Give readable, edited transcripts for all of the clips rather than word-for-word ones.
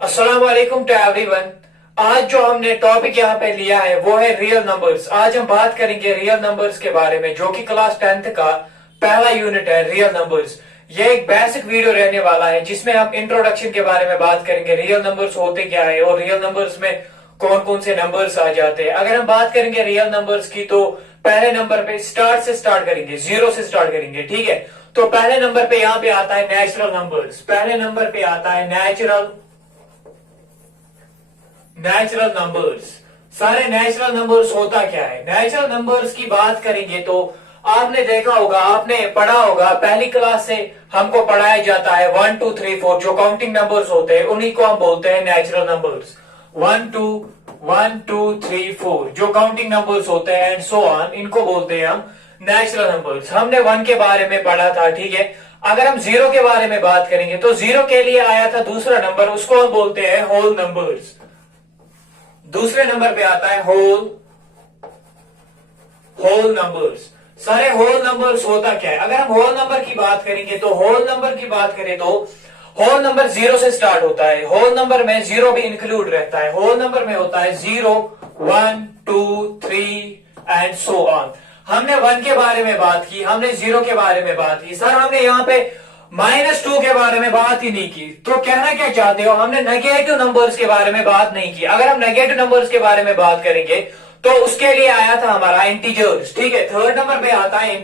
अस्सलाम वालेकुम to everyone. आज जो हमने टॉपिक यहाँ पे लिया है वो है रियल नंबर्स। आज हम बात करेंगे रियल नंबर्स के बारे में, जो कि क्लास 10th का पहला यूनिट है, रियल नंबर्स। ये एक बेसिक वीडियो रहने वाला है जिसमें हम इंट्रोडक्शन के बारे में बात करेंगे, रियल नंबर्स होते क्या है और रियल नंबर्स में कौन कौन से नंबर्स आ जाते हैं। अगर हम बात करेंगे रियल नंबर्स की तो पहले नंबर पे स्टार्ट करेंगे, जीरो से स्टार्ट करेंगे। ठीक है, तो पहले नंबर पे यहाँ पे आता है नेचुरल नंबर्स। पहले नंबर पे आता है नेचुरल नंबर्स। सारे नेचुरल नंबर्स होता क्या है? नेचुरल नंबर्स की बात करेंगे तो आपने देखा होगा, आपने पढ़ा होगा, पहली क्लास से हमको पढ़ाया जाता है 1 2 3 4 जो काउंटिंग नंबर्स होते हैं उन्हीं को हम बोलते हैं नेचुरल नंबर्स। 1 2 3 4 जो काउंटिंग नंबर्स होते हैं एंड सो ऑन, इनको बोलते हैं हम नेचुरल नंबर्स। हमने 1 के बारे में पढ़ा था। ठीक है, अगर हम 0 के बारे में बात करेंगे तो 0 के लिए आया था दूसरा नंबर, उसको हम बोलते हैं होल नंबर्स। दूसरे नंबर पे आता है होल नंबर्स। सारे होल नंबर्स होता क्या है? अगर हम होल नंबर की बात करेंगे तो होल नंबर 0 से स्टार्ट होता है। होल नंबर में 0 भी इंक्लूड रहता है। होल नंबर में होता है 0 1 2 3 एंड सो ऑन। हमने 1 के बारे में बात की, हमने 0 के बारे में बात की। सर हमने यहाँ पे -2 के बारे में बात ही नहीं की, तो कहना क्या चाहते हो? हमने नेगेटिव नंबर्स के बारे में बात नहीं की। अगर हम नेगेटिव नंबर्स के बारे में बात करेंगे तो उसके लिए आया था हमारा इंटीजर्स। ठीक है, थर्ड नंबर पे आता है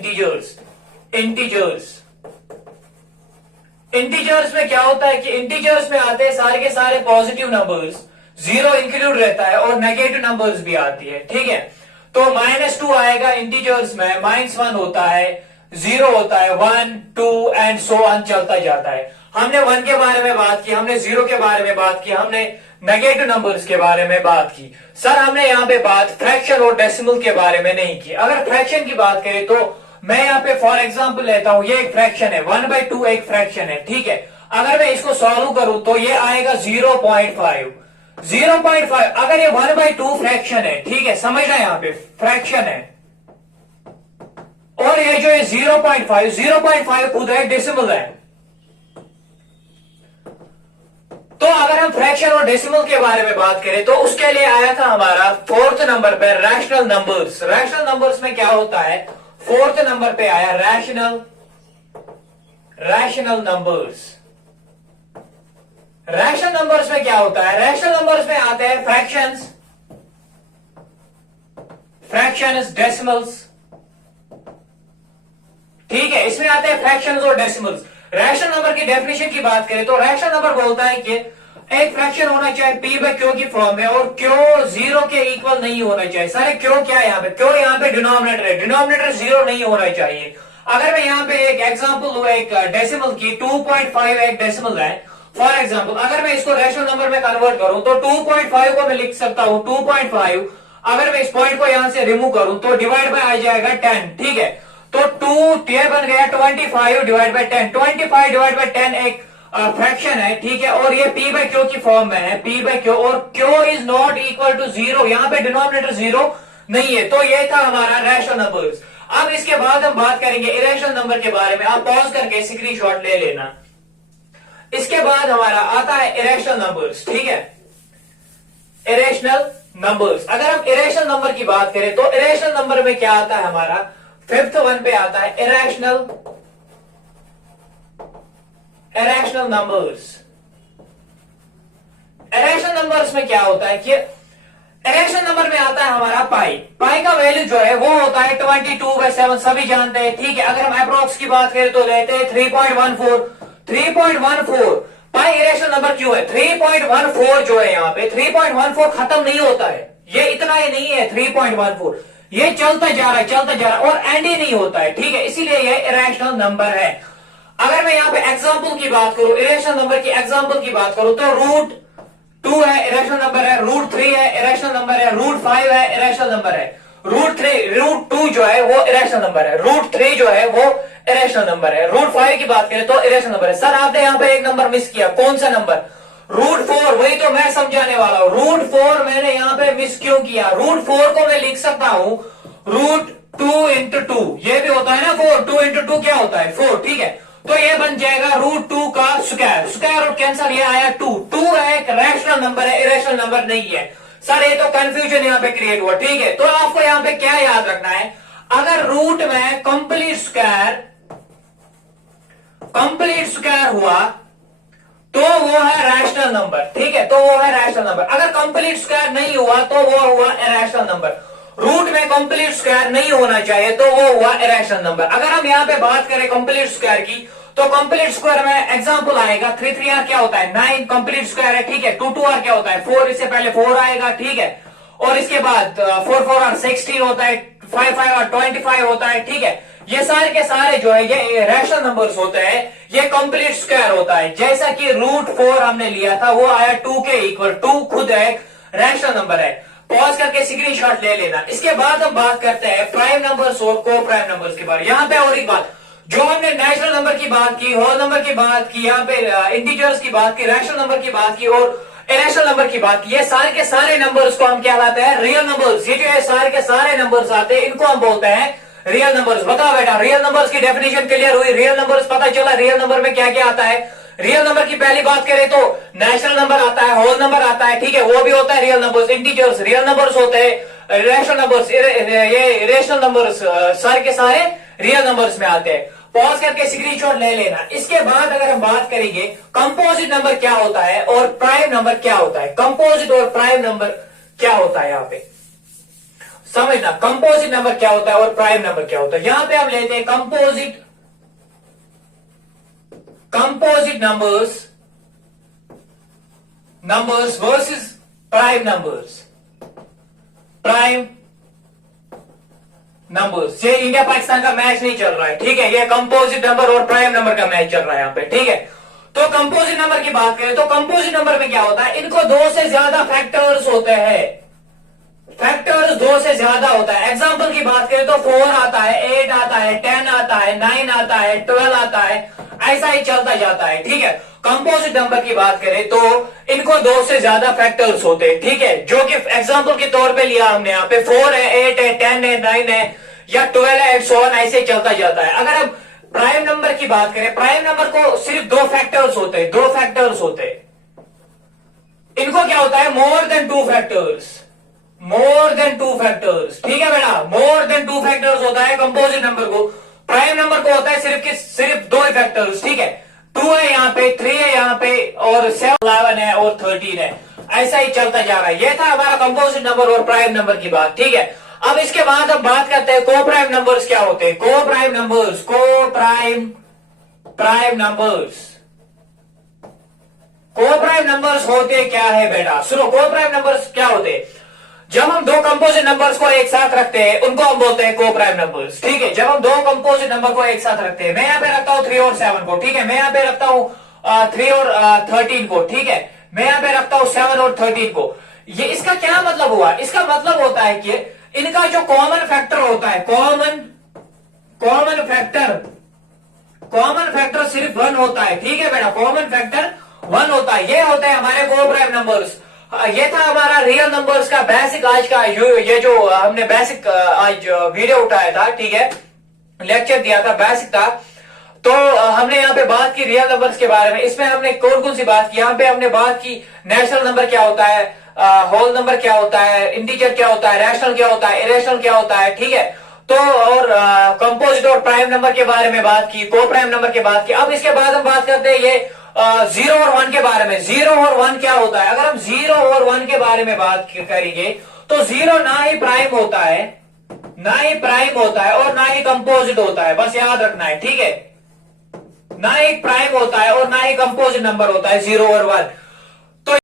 इंटीजर्स में क्या होता है कि इंटीजर्स में आते हैं सारे के सारे पॉजिटिव नंबर्स, 0 इंक्लूड रहता है और नेगेटिव नंबर्स भी आती है। ठीक है, तो -2 आएगा इंटीजर्स में, -1 होता है, 0 होता है, 1 2 एंड सो ऑन चलता जाता है। हमने 1 के बारे में बात की, हमने 0 के बारे में बात की, हमने नेगेटिव नंबर्स के बारे में बात की। सर हमने यहाँ पे बात फ्रैक्शन और डेसिमल के बारे में नहीं की। अगर फ्रैक्शन की बात करें तो मैं यहाँ पे फॉर एग्जांपल लेता हूं, ये एक फ्रैक्शन है, 1/2 एक फ्रैक्शन है। ठीक है, अगर मैं इसको सॉल्व करूं तो ये आएगा 0.5। अगर ये 1/2 फ्रैक्शन है, ठीक है, समझना यहाँ पे फ्रैक्शन है, और ये जो है 0.5 खुद है डेसिमल है। तो अगर हम फ्रैक्शन और डेसिमल के बारे में बात करें तो उसके लिए आया था हमारा फोर्थ नंबर पे रैशनल नंबर्स। रैशनल नंबर्स में क्या होता है? फोर्थ नंबर पे आया रैशनल नंबर्स। रैशनल नंबर्स में क्या होता है? रैशनल नंबर्स में आते हैं फ्रैक्शंस, डेसिमल्स। ठीक है, इसमें आते हैं फ्रैक्शंस और डेसिमल्स। रैशनल नंबर की डेफिनेशन की बात करें तो रैशनल नंबर बोलता है कि एक फ्रैक्शन होना चाहिए p/q की फॉर्म में और q 0 के इक्वल नहीं होना चाहिए। सारे q क्या है यहाँ पे? q यहाँ पे डिनोमिनेटर है, डिनोमिनेटर 0 नहीं होना चाहिए। अगर मैं यहाँ पे एक एग्जांपल लूं, एक डेसिमल की, 2.5 एक डेसिमल है फॉर एग्जांपल, अगर मैं इसको रैशनल नंबर में कन्वर्ट करूं तो 2.5 को मैं लिख सकता हूं 2.5। अगर मैं इस पॉइंट को यहां से रिमूव करूं तो डिवाइड बाय आ जाएगा 10। ठीक है, तो 2 ये बन गया 25 डिवाइड बाय 10। 25 डिवाइड बाय 10 एक फ्रैक्शन है। ठीक है, और ये p/q की फॉर्म में है, p/q, और q is not equal to 0, यहाँ पे डिनोमिनेटर 0 नहीं है। तो ये था हमारा रैशनल नंबर्स। अब इसके बाद हम बात करेंगे इरेशनल नंबर के बारे में। आप पॉज करके स्क्रीनशॉट ले लेना। इसके बाद हमारा आता है इरेशनल नंबर्स। ठीक है, इरेशनल नंबर्स। अगर हम इरेशनल नंबर की बात करें तो इरेशनल नंबर में क्या आता है हमारा? फिफ्थ वन पे आता है इरेशनल नंबर्स। इरेशनल नंबर्स में क्या होता है कि इरेशनल नंबर में आता है हमारा पाई का वैल्यू जो है वो होता है 22/7, सभी जानते हैं। ठीक है, अगर हम अप्रोक्स की बात करें तो लेते हैं 3.14। पाई इरेशनल नंबर क्यों है? 3.14 जो है यहाँ पे 3.14 खत्म नहीं होता है, ये इतना ही नहीं है 3.14, ये चलता जा रहा है और एंड ही नहीं होता है। ठीक है, इसीलिए ये इरेशनल नंबर है। अगर मैं यहाँ पे एग्जांपल की बात करूं, इरेशनल नंबर की एग्जांपल की बात करूं तो √2 है इरेशनल नंबर है, √3 है इरेशनल नंबर है, √5 है इरेशनल नंबर है, √2 जो है वो इरेशनल नंबर है, √3 जो है वो इरेशनल नंबर है, √5 की बात करें तो इरेशनल नंबर है। सर आपने यहाँ पे एक नंबर मिस किया, कौन सा नंबर? √4। वही तो मैं समझाने वाला हूं, √4 मैंने यहाँ पे मिस क्यों किया? √4 को मैं लिख सकता हूं √2 × 2, ये भी होता है ना 4, 2 × 2 क्या होता है? 4। ठीक है, तो ये बन जाएगा √2 का स्क्वायर, स्क्वायर रूट कैंसर, ये आया 2 है एक रैशनल नंबर है, इरेशनल नंबर नहीं है। सर ये तो कंफ्यूजन यहाँ पे क्रिएट हुआ, ठीक है। तो आपको यहाँ पे क्या याद रखना है, अगर रूट में कंप्लीट स्क्वायर हुआ तो वो है रैशनल नंबर, ठीक है, तो वो है रैशनल नंबर। अगर कंप्लीट स्क्वायर नहीं हुआ तो वो हुआ इरेशनल नंबर। रूट में कंप्लीट स्क्वायर नहीं होना चाहिए तो वो हुआ इरेशनल नंबर। अगर हम यहाँ पे बात करें कंप्लीट स्क्वायर की, तो कंप्लीट स्क्वायर में एग्जांपल आएगा 3 3 आर क्या होता है 9 कंप्लीट स्क्वायर है, ठीक है। 2 2 आर क्या होता है 4, इससे पहले 4 आएगा, ठीक है। और इसके बाद 4 4 आर 16 होता है, 5 5 आर 25 होता है, ठीक है। ये सारे के सारे जो है ये रैशनल नंबर्स होते हैं, ये कंप्लीट स्क्वायर होता है। जैसा कि रूट 4 हमने लिया था वो आया 2 के इक्वल, 2 खुद है रैशनल नंबर है। पॉज करके स्क्रीनशॉट ले लेना। इसके बाद हम बात करते हैं प्राइम नंबर्स और को प्राइम नंबर्स के बारे में। यहाँ पे और एक बात, जो हमने नेचुरल नंबर की बात की, होल नंबर की बात की, यहाँ पे इंटीजर्स की बात की, रैशनल नंबर की बात की और इरेशनल नंबर की बात की, ये सारे के सारे नंबर्स को हम क्या कहते हैं, रियल नंबर्स। ये जो है सारे के सारे नंबर्स आते हैं, इनको हम बोलते हैं रियल नंबर्स। बताओ बेटा, रियल नंबर्स की डेफिनेशन क्लियर हुई? रियल नंबर्स पता चला रियल नंबर में क्या क्या आता है। रियल नंबर की पहली बात करें तो नेचुरल नंबर आता है, होल नंबर आता है, ठीक है, वो भी होता है real numbers. Integers real numbers होते हैं, रैशनल नंबर्स, ये इरेशनल नंबर्स सारे के सारे रियल नंबर्स में आते हैं। पॉज करके स्क्रीनशॉट ले लेना। इसके बाद अगर हम बात करेंगे कंपोजिट नंबर क्या होता है और प्राइम नंबर क्या होता है। कंपोजिट और प्राइम नंबर क्या होता है, यहां पे समझना। कंपोजिट नंबर क्या होता है और प्राइम नंबर क्या होता है। यहां पे हम लेते हैं composite numbers versus prime numbers. ये इंडिया पाकिस्तान का मैच नहीं चल रहा है, ठीक है, ये कंपोजिट नंबर और प्राइम नंबर का मैच चल रहा है यहाँ पे, ठीक है। तो कंपोजिट नंबर की बात करें तो कंपोजिट नंबर में क्या होता है, इनको 2 से ज्यादा फैक्टर्स होते हैं। फैक्टर्स 2 से ज्यादा होता है। एग्जांपल की बात करें तो 4 आता है, 8 आता है, 10 आता है, 9 आता है, 12 आता है, ऐसा ही चलता जाता है, ठीक है। कंपोजिट नंबर की बात करें तो इनको 2 से ज्यादा फैक्टर्स होते हैं, ठीक है, जो कि एग्जांपल के तौर पे लिया हमने यहाँ पे 4 है, 8 है, 10 है, 9 है या 12 है, सो ऑन, ऐसे चलता जाता है। अगर हम प्राइम नंबर की बात करें, प्राइम नंबर को सिर्फ 2 फैक्टर्स होते हैं, 2 फैक्टर्स होते हैं। इनको क्या होता है, मोर देन 2 फैक्टर्स, ठीक है बेटा, मोर देन 2 फैक्टर्स होता है कंपोजिट नंबर को। प्राइम नंबर को होता है सिर्फ 2 फैक्टर्स, ठीक है। 2 है यहाँ पे, 3 है यहाँ पे और 7, 11 है और 13 है, ऐसा ही चलता जा रहा है। ये था हमारा कंपोजिट नंबर और प्राइम नंबर की बात, ठीक है। अब इसके बाद हम बात करते हैं को प्राइम नंबर्स क्या होते हैं। को प्राइम नंबर्स होते क्या है बेटा, सुनो। को प्राइम नंबर्स क्या होते हैं, जब हम 2 कंपोजिट नंबर्स को एक साथ रखते हैं उनको हम बोलते हैं को प्राइम नंबर्स, ठीक है। जब हम 2 कंपोजिट नंबर को एक साथ रखते हैं, मैं यहाँ पे रखता हूं 3 और 7 को, ठीक है, मैं यहाँ पे रखता हूं 3 और 13 को, ठीक है, मैं यहाँ पे रखता हूं 7 और 13 को। ये इसका क्या मतलब हुआ, इसका मतलब होता है कि इनका जो कॉमन फैक्टर होता है, कॉमन फैक्टर सिर्फ 1 होता है, ठीक है बेटा, कॉमन फैक्टर 1 होता है। ये होते हैं हमारे को प्राइम नंबर्स। ये था हमारा रियल नंबर्स का बेसिक आज का, ये जो हमने बेसिक आज वीडियो उठाया था, ठीक है, लेक्चर दिया था, बेसिक था। तो हमने यहाँ पे बात की रियल नंबर्स के बारे में। इसमें हमने कौन सी बात की, यहाँ पे हमने बात की नेचुरल नंबर क्या होता है, होल नंबर क्या होता है, इंटीजर क्या होता है, रैशनल क्या होता है, इरेशनल क्या होता है, ठीक है। तो और कंपोजिट और प्राइम नंबर के बारे में बात की, को प्राइम नंबर की बात की। अब इसके बाद हम बात करते हैं ये 0 और 1 के बारे में। 0 और 1 क्या होता है, अगर हम 0 और 1 के बारे में बात करेंगे तो 0 ना ही प्राइम होता है और ना ही कंपोजिट होता है, बस याद रखना है, ठीक है। ना ही प्राइम होता है और ना ही कंपोजिट नंबर होता है 0 और 1।